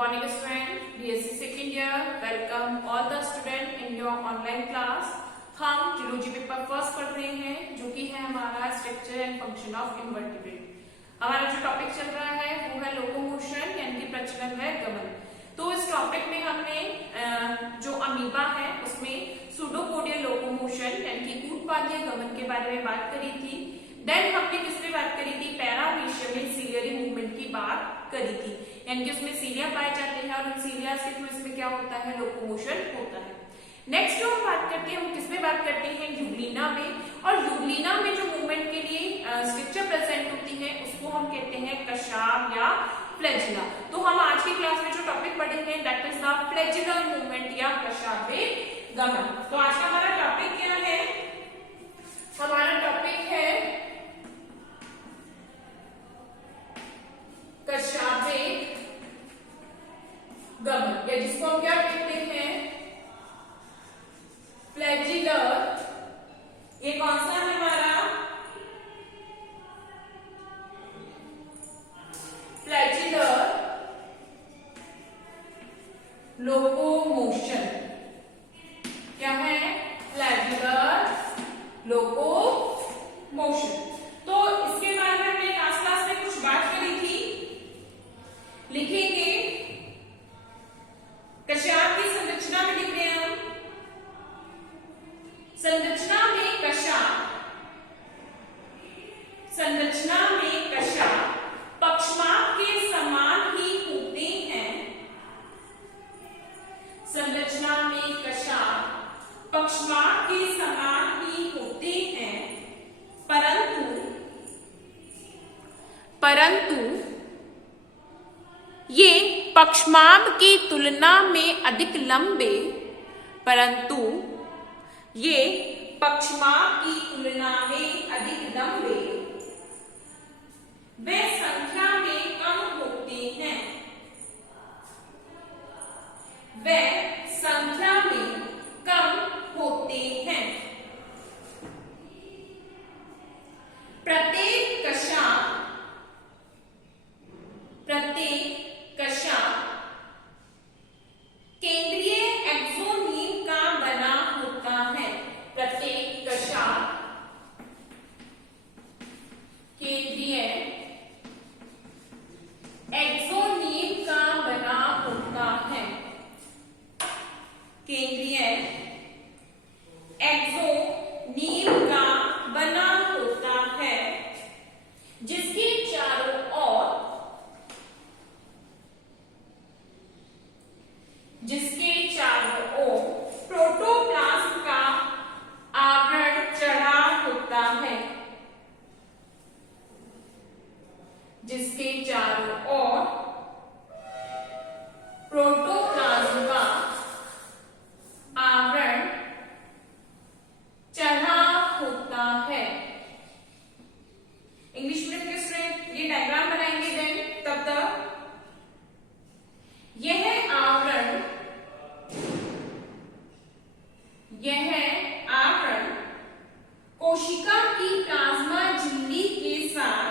morning student, BSc second year, welcome all the student in your online class। हम geology paper first पढ़ रहे हैं जो कि है हमारा structure and function of invertebrate. हमारा जो टॉपिक चल रहा है वो है लोकोमोशन यानी कि प्रचलन व गमन। तो इस टॉपिक में हमने जो अमीबा है उसमें सूडोपोडियल लोकोमोशन यानी कि ऊतपादीय गमन के बारे में बात करी थी। देन हमने किस पे बात करी थी, पैरामीशियम में सीलियरी मूवमेंट की बात करी थी, यानी कि उसमें सीलिया पाए जाते हैं और उन सीलिया के थ्रू इसमें क्या होता है, लोकोमोशन होता है। नेक्स्ट जो हम बात करते हैं वो किस पे बात करते हैं, यूग्लिना में। और यूग्लिना में जो मूवमेंट के लिए स्ट्रक्चर प्रेजेंट होती है उसको हम कहते हैं कशाब या फ्लैजिला। तो हम आज की क्लास में जो टॉपिक पढ़ेंगे that is the flagellar movement या कशाबे गमन। तो आज का हमारा टॉपिक क्या है, हमारा टॉपिक है कशाबे गमन या जिसको हम क्या कहते हैं, फ्लैजिलर। ये कौन सा है हमारा, फ्लैजिलर लोकोमोशन। क्या है, फ्लैजिलर लोकोमोशन। तो इसके बारे में हमने लास्ट क्लास में कुछ बात करी थी। लिखेंगे कशाब की संरचना में, लिख रहे हैं हम संरचना में कशाब, संरचना में कशाब पक्षमाप के समान ही होते हैं। संरचना में कशाब पक्षमाप के समान ही होते हैं, परंतु ये पक्षमाप की तुलना में अधिक लंबे, परंतु ये पक्षमाप की तुलना में अधिक लंबे वे संख्या में कम होते हैं, वे संख्या में कम होते हैं। प्रत्येक कशाब केंद्रीय एक्सोनीम का बना होता है। प्रत्येक कशाब केंद्रीय एक्सोनीम का बना होता है, केंद्रीय एक्सोनीम का बना होता है, जिसके चारों ओर प्रोटोप्लाज्म का आवरण चढ़ा होता है, जिसके चारों ओर प्रोटोप्लाज्म का आवरण चढ़ा होता है। इंग्लिश मीडियम के स्टूडेंट ये डायग्राम बनाएंगे, देन तब तक यह आवरण कोशिका की प्लाज्मा झिल्ली के साथ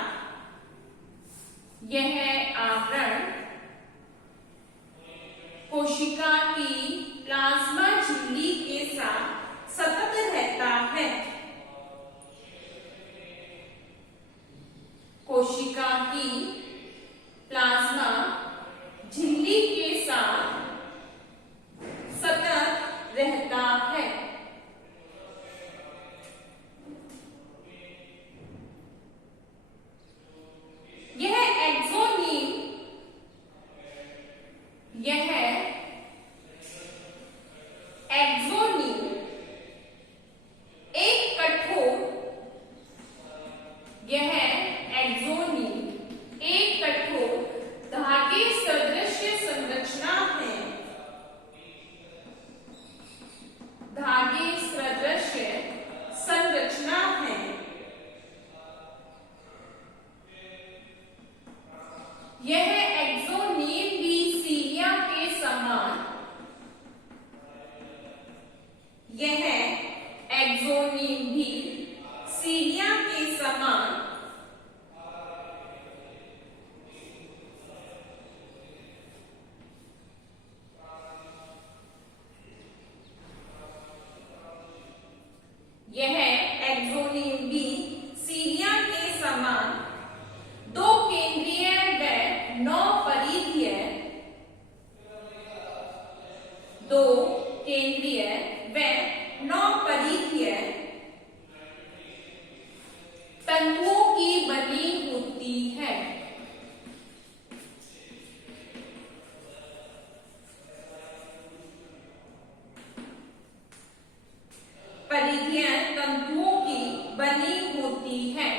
होती हैं।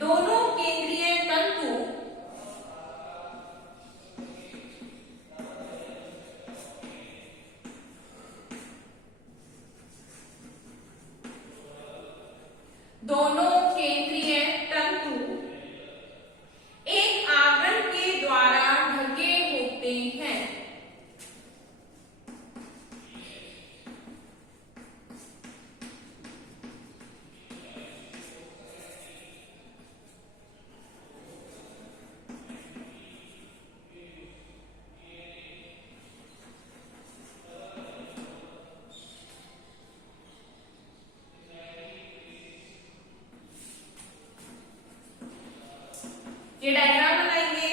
दोनों केंद्रीय तंतु एक आवरण के द्वारा ढके होते हैं। ये डायग्राम बनाएंगे।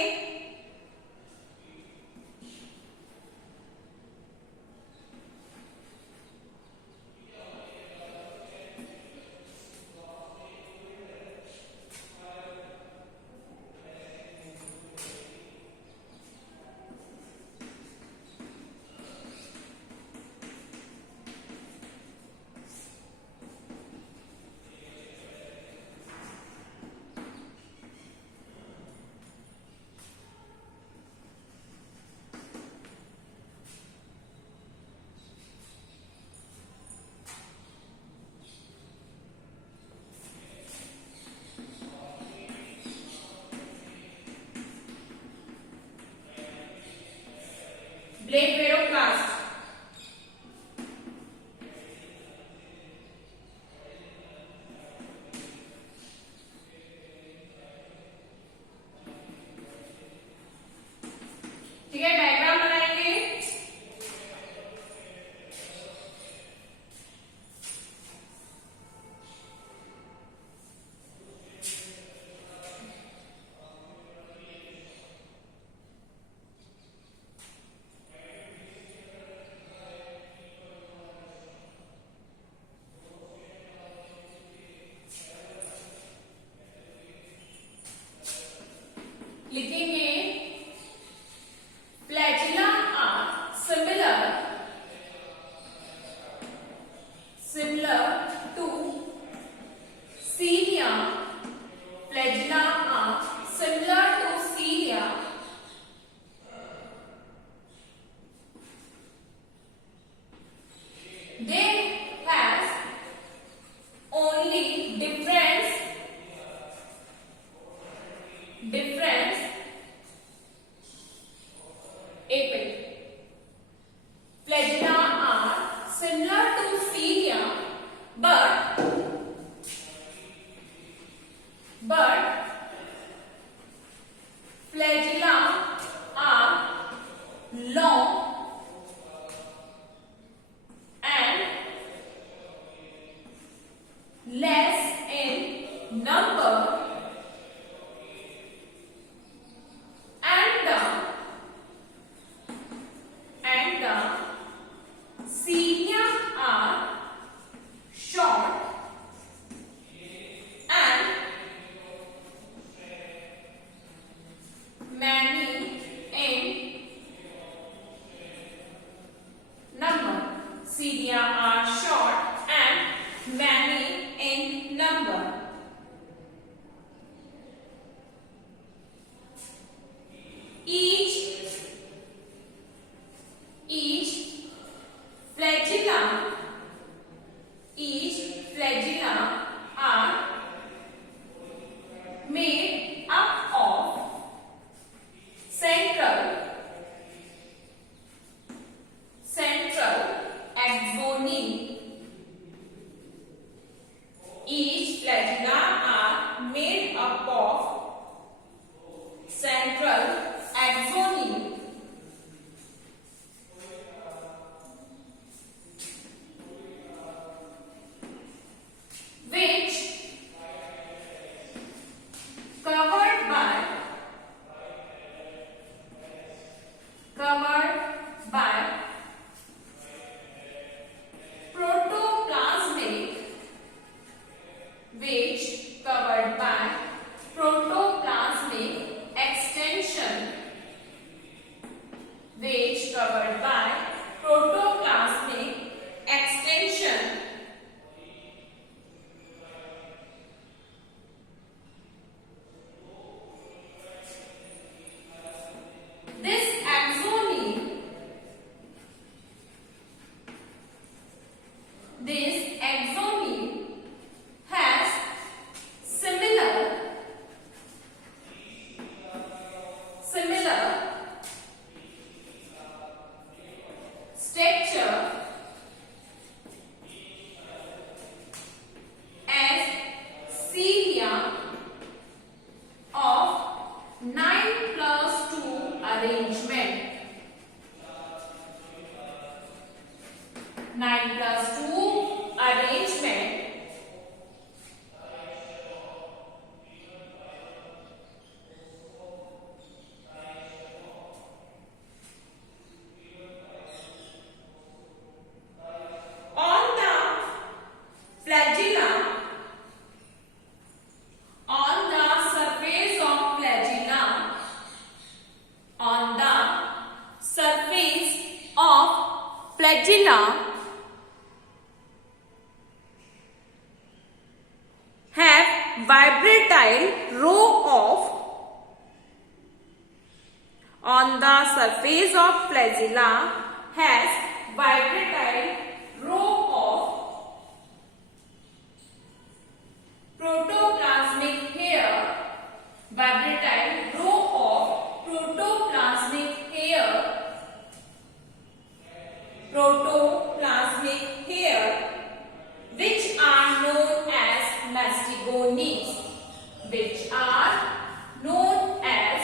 ब्लेफेरोप्लास्ट, ठीक है, डायग्राम बनाएंगे। लिखेंगे flagella are similar to cilia. Flagella are similar to cilia they has only difference एक मिनट। Flagella are similar to cilia but flagella are long and less in number and the cilia are short and many in number. Cilia are short and many in number. Each flagella are made up of central axone. Each flagella are made up of central axone. Which covered by protoplasmic, which covered by protoplasmic extension, which covered by protoplasmic extension. vibratile row on the surface of flagella has vibratile row of protoplasmic hair. Vibratile row of protoplasmic hair. Protoplasmic hair, which are known as mastigonies. Which are known as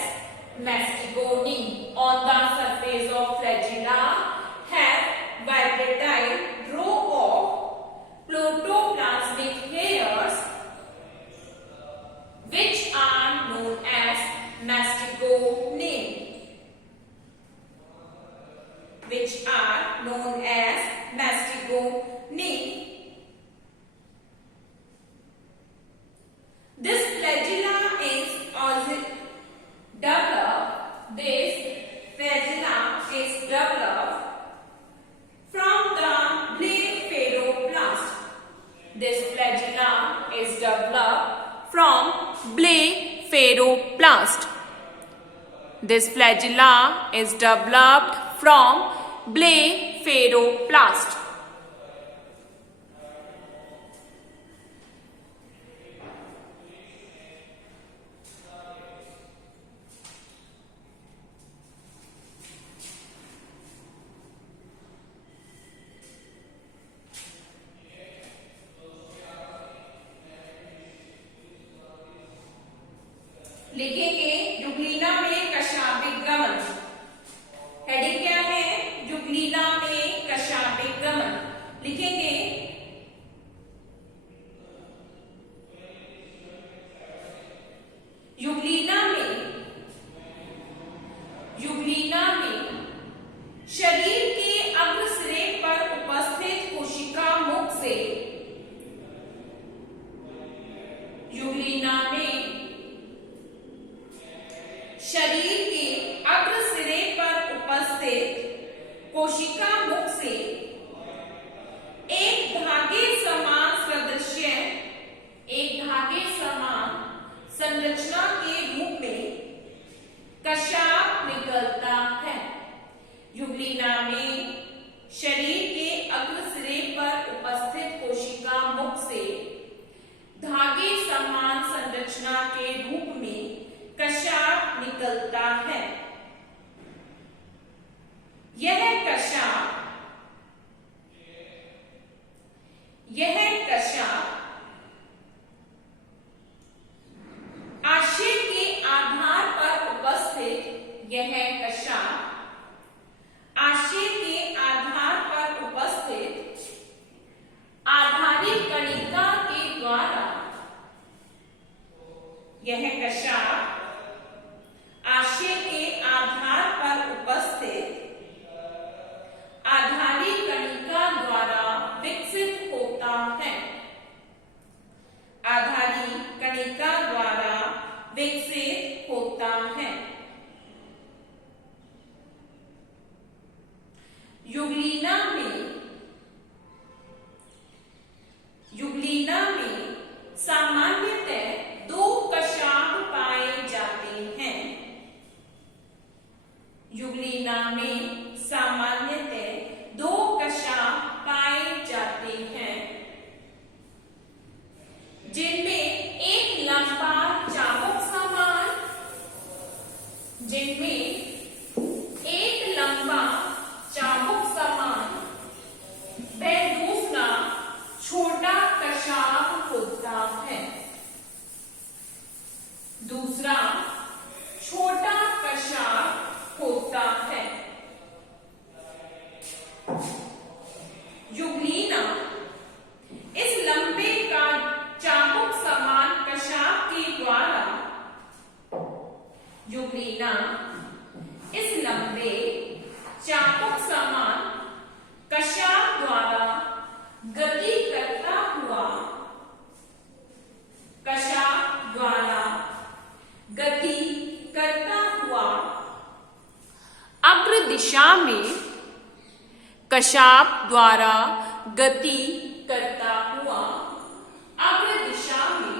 mastigonies on the surface of flagella have vibratile row of protoplasmic hairs, which are known as mastigonies. Which are known as mastigonies. This flagella is developed. This flagella is developed from the blepharoplast. This flagella is developed from blepharoplast. This flagella is developed from blepharoplast. लिखेंगे युग्लिना में कशाबिक गमन। हेडिंग क्या है? युग्लिना में कशाबिक गमन। लिखेंगे युग्लिना में शरीर के अग्रसिरे पर उपस्थित कोशिका मुख से युग्लिना में शरीर के अग्रसिरे पर उपस्थित कोशिका मुख से एक धागे समान संरचना के रूप में कशाप निकलता है। युग्लिना में शरीर के अग्रसिरे पर उपस्थित कोशिका मुख से धागे समान संरचना के रूप में कशाप निकलता है। यह कशाप आशय के आधार पर उपस्थित आधारित कणिका के द्वारा यह कशाप आशय के आधार पर उपस्थित आधारित कणिका द्वारा विकसित होता है। आधारित कणिका द्वारा विकसित होता है। युग्लिना में सामान्यतः दो कशाप पाए जाते हैं। युग्लिना में सामान्यतः दो कशाप पाए जाते हैं, जिनमें एक लंबा चाबुक समान व दूसरा छोटा कशाप होता है। युग्लिना इस लंबे का चाबुक समान कशाप के द्वारा गति करता हुआ अग्र दिशा में कशाप द्वारा गति करता हुआ अग्र दिशा में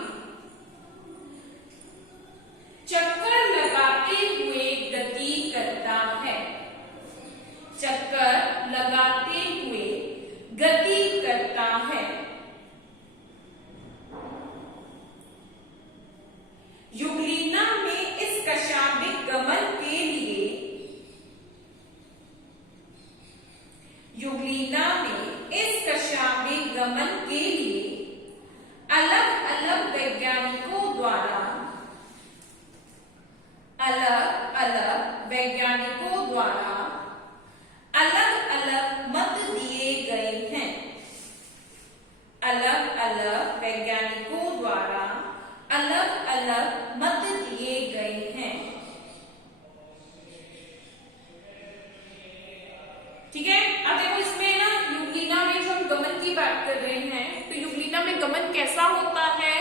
अलग मध्य दिए गए हैं। ठीक है, अब देखो इसमें ना युग्लिना में जो हम गमन की बात कर रहे हैं, तो युग्लिना में गमन कैसा होता है,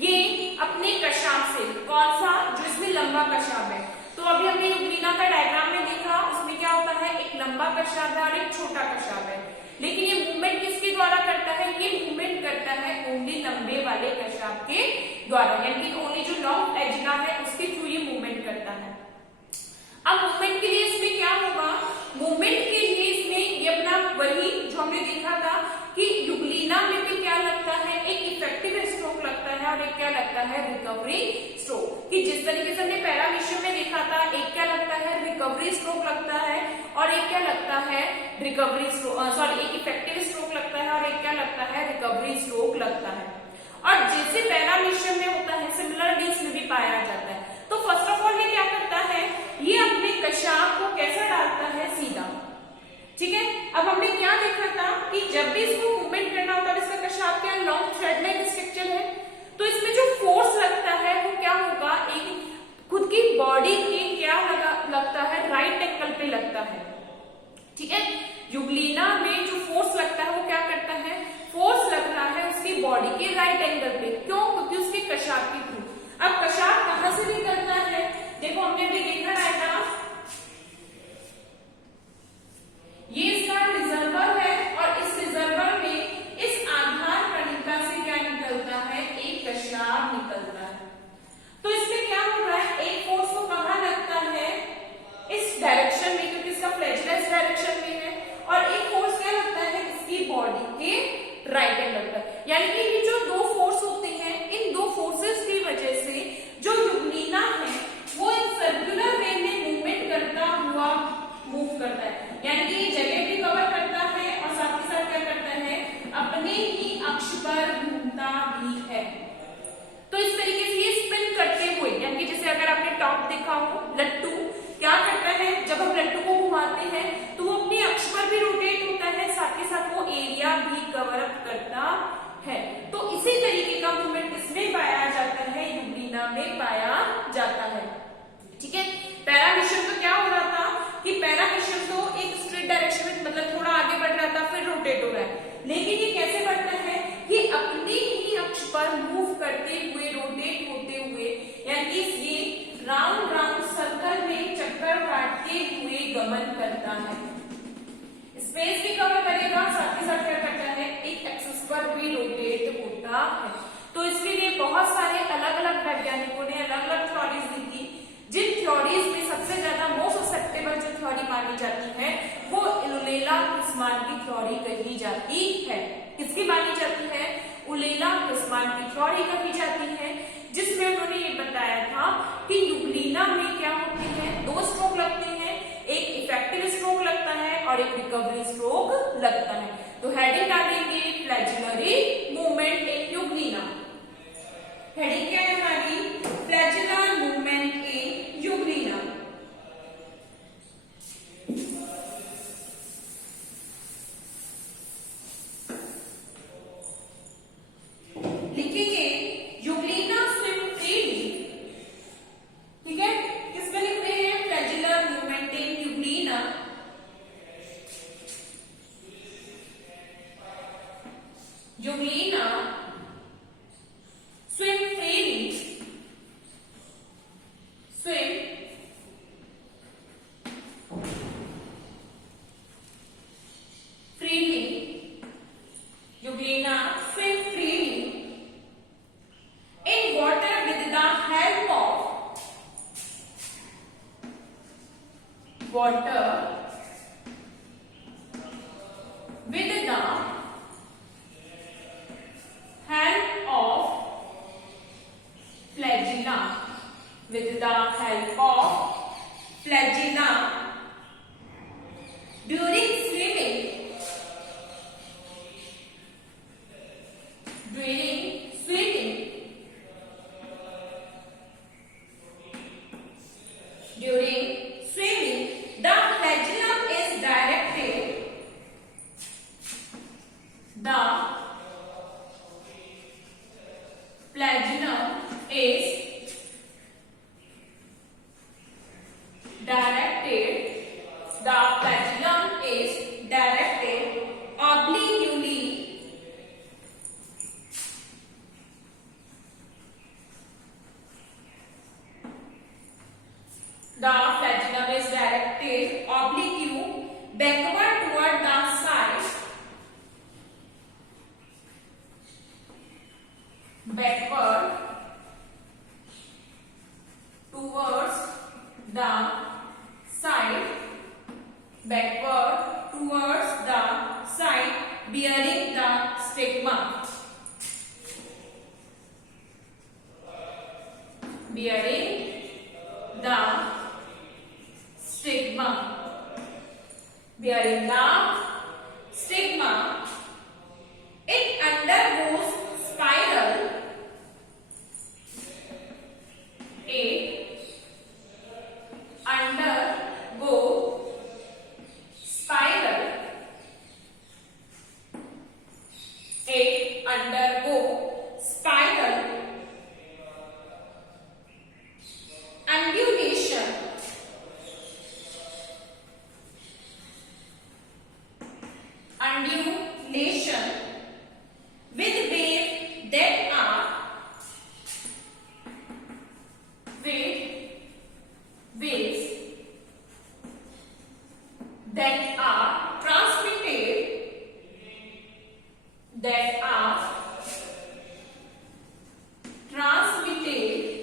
ये अपने कशाप से, कौन सा, जो इसमें लंबा कशाप है। तो अभी हमने युग्लिना का डायग्राम में देखा, उसमें क्या होता है, एक लंबा कशाप है और एक छोटा कशाप है। लेकिन ये मूवमेंट किसके द्वारा करता है, ये मूवमेंट करता है ओनली लंबे वाले कशाप के द्वारा, यानी कि ओनली जो लॉन्ग एजिना है उसके थ्रू ये मूवमेंट करता है। अब मूवमेंट के लिए इसमें क्या होगा, मूवमेंट के लिए इसमें ये अपना वही जो हमने देखा था कि युग्लिना में भी क्या लगता है, एक इफेक्टिव स्ट्रोक लगता है और एक क्या लगता है, रिकवरी स्ट्रोक। कि जिस तरीके से हमने पैरामीशियम में देखा था, एक क्या लगता है, रिकवरी स्ट्रोक लगता है और एक क्या लगता है, रिकवरी स्ट्रोक, सॉरी, एक इफेक्टिव स्ट्रोक लगता है और एक क्या लगता है, रिकवरी स्ट्रोक लगता है। और जैसे पैरामीशियम में होता है, सिमिलरली इसमें भी पाया जाता है। तो फर्स्ट ऑफ ऑल ये क्या करता है, ये अपने कशाप को कैसा डालता है, सीधा। ठीक है, अब हमने क्या देखा था कि जब भी इसको मूवमेंट करना होता है, इसका कशाप क्या लॉन्ग थ्रेड लाइक स्ट्रक्चर है, तो इसमें जो फोर्स लगता है वो क्या होगा, एक खुद की बॉडी के क्या लगता है, राइट एंगल पे लगता है। ठीक है, युग्लिना में जो फोर्स लगता है वो क्या करता है, फोर्स लग रहा है उसकी बॉडी के राइट एंगल पे, क्यों, क्योंकि उसके कशाप के थ्रू। अब कशाप कहां से निकलता है, देखो हमने अभी देखा डायग्राम, ये इसका रिजर्वर है और इस रिजर्वर में इस आधार कणिका से क्या निकलता है, एक कशाप निकलता है। तो इसमें क्या हो रहा है, एक फोर्स को कहां लगता है, इस डायरेक्शन में, क्योंकि इसका फ्लैजिला इस डायरेक्शन में है, और एक फोर्स क्या लगता है, इसकी बॉडी के राइट एंगल पर। यानी कि ये जो दो फोर्स होते हैं, इन दो फोर्सेस की वजह से जो युग्लिना है वो एक सर्कुलर वे में मूवमेंट करता हुआ मूव करता है, यानी कि ये जगह भी कवर करता है और साथ ही साथ क्या करता है, अपने ही अक्ष पर घूमता भी है। तो इस तरीके से ये स्पिन करते हुए, यानी कि जैसे अगर आपने टॉप देखा हो, लट्टू क्या करता है, जब हम लट्टू को घुमाते हैं तो वो अपने अक्ष पर भी रोटेट होता है, साथ ही साथ वो एरिया भी कवर अप करता है। तो इसी तरीके का मूवमेंट इसमें पाया जाता है, युग्लिना में पाया जाता है। ठीक है, पैरामीशियम तो क्या हो रहा था कि पैरामीशियम तो एक स्ट्रेट डायरेक्शन में, मतलब थोड़ा आगे बढ़ रहा था, फिर रोटेट हो रहा है। लेकिन ये कैसे बढ़ता है, ये अपने ही अक्ष पर मूव करते हुए, रोटेट होते हुए, यानी कि ये राउंड राउंड सर्कल में चक्कर काटते हुए गमन करता है। स्पेस भी कवर करेगा, साथ ही साथ क्या करता है, एक एक्सिस पर भी रोटेट होता है। तो इसके लिए बहुत सारे अलग अलग वैज्ञानिकों ने अलग अलग थ्योरीज दी थी, जिन थ्योरीज में सबसे ज्यादा मोस्ट ससेप्टेबल जो थ्योरी मानी जाती है वो उलेला-ग्रुसमान की थ्योरी कही जाती है। किसकी मानी जाती है, उलेला-ग्रुसमान की थ्योरी कही जाती है, जिसमें उन्होंने ये बताया था कि युग्लिना में क्या होती है, दो स्ट्रोक लगते हैं, एक इफेक्टिव स्ट्रोक लगता है और एक रिकवरी स्ट्रोक लगता है। तो हेडिंग डालेंगे फ्लैजिलरी मूवमेंट इन युग्लिना। हेडिंग क्या है हमारी, फ्लैजिलर मूवमेंट इन युग्लिना। लिखेंगे युग्लिना स्विम फ्रीली। ठीक है, किसमें लिख रहे हैं, flagellar movement in euglena. Euglena swim freely, swim freely, euglena swim freely in water with the help of water with the help of flagella, with the help of flagella during swimming, during swimming, during swimming, the flagellum is directed, the flagellum is backward towards the side, backward towards the side, bearing the stigma, bearing the stigma, bearing the stigma. It undergoes spiral. It undergo spiral. It undergo spiral undulation. Undulation with waves that are transmitted,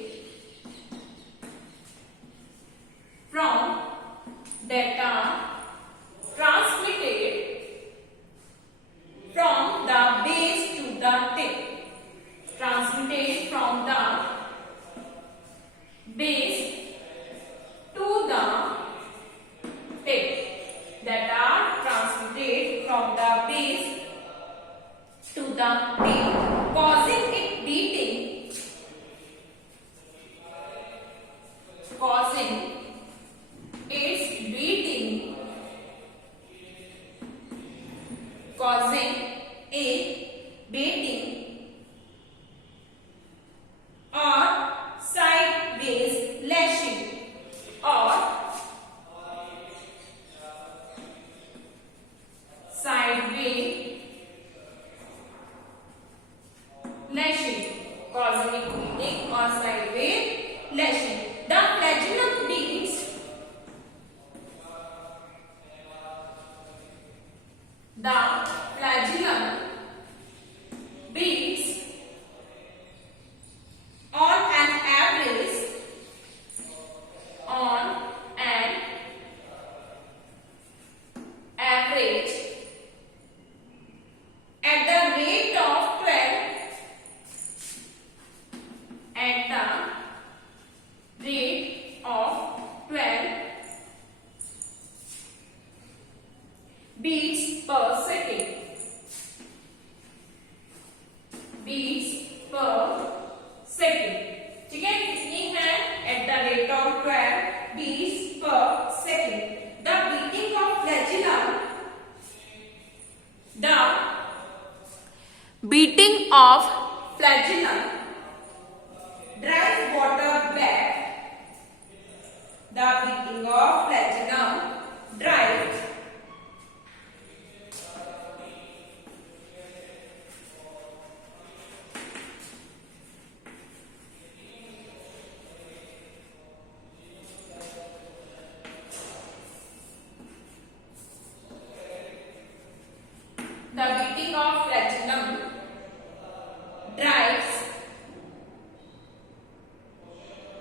that are transmitted from the base to the tip, transmitted from the base to the tip, that are transmitted from the base to the tip, causing it beating, causing its beating, causing a beating or sideways lashing, or sideways lashing, causing it beating or sideways lashing. The flagellum beats. The flagellum beats on an average, on an average, at the rate of 12, at the rate of 12 beats per second, beats per second. ठीक है, कितनी है? At the rate of 12 beats per second. The beating of flagellum, the beating of flagellum drives water back. The beating of flagellum drives the beating of flagellum drives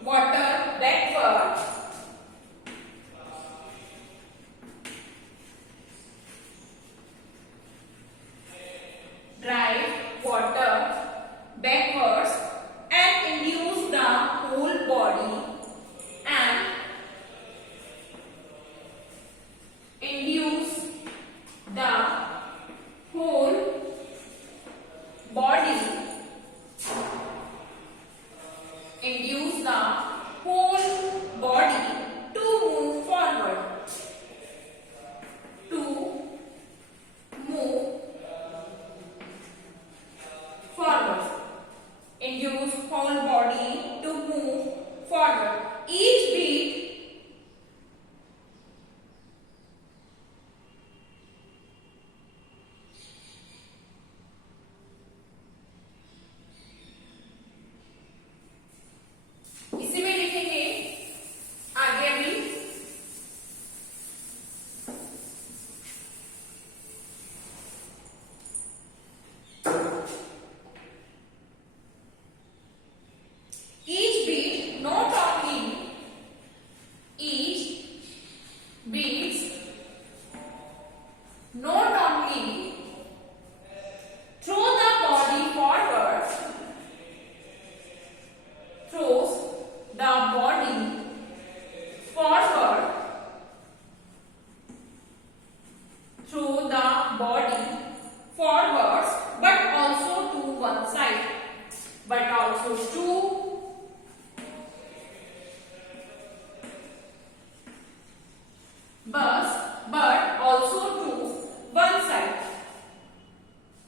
water backward backwards and induce the whole body and induce the whole body, induce the whole body to move forward, to move forward, induce whole body to move forward. Each beat इसी में लिखेंगे आगे अभी goes to but also to one side.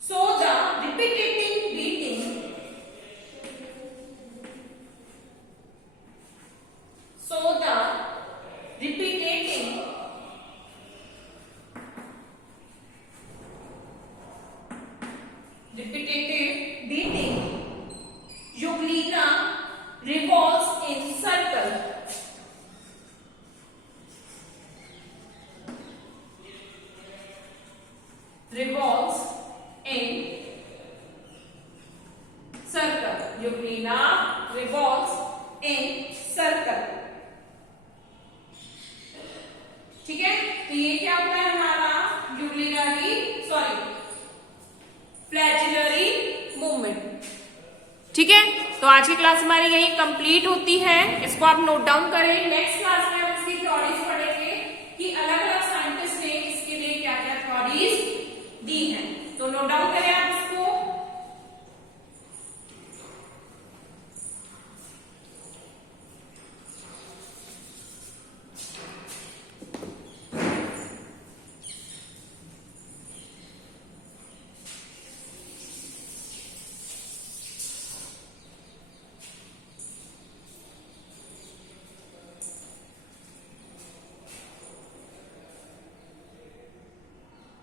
So the repeating beating repetitive beating Euglena revolves in circle. Revolves in circle. Euglena revolves in circle. ठीक है, तो ये क्या होता है हमारा फ्लैचुलरी मूवमेंट। ठीक है, तो आज की क्लास हमारी यही कंप्लीट होती है। इसको आप नोट डाउन करें। नेक्स्ट क्लास में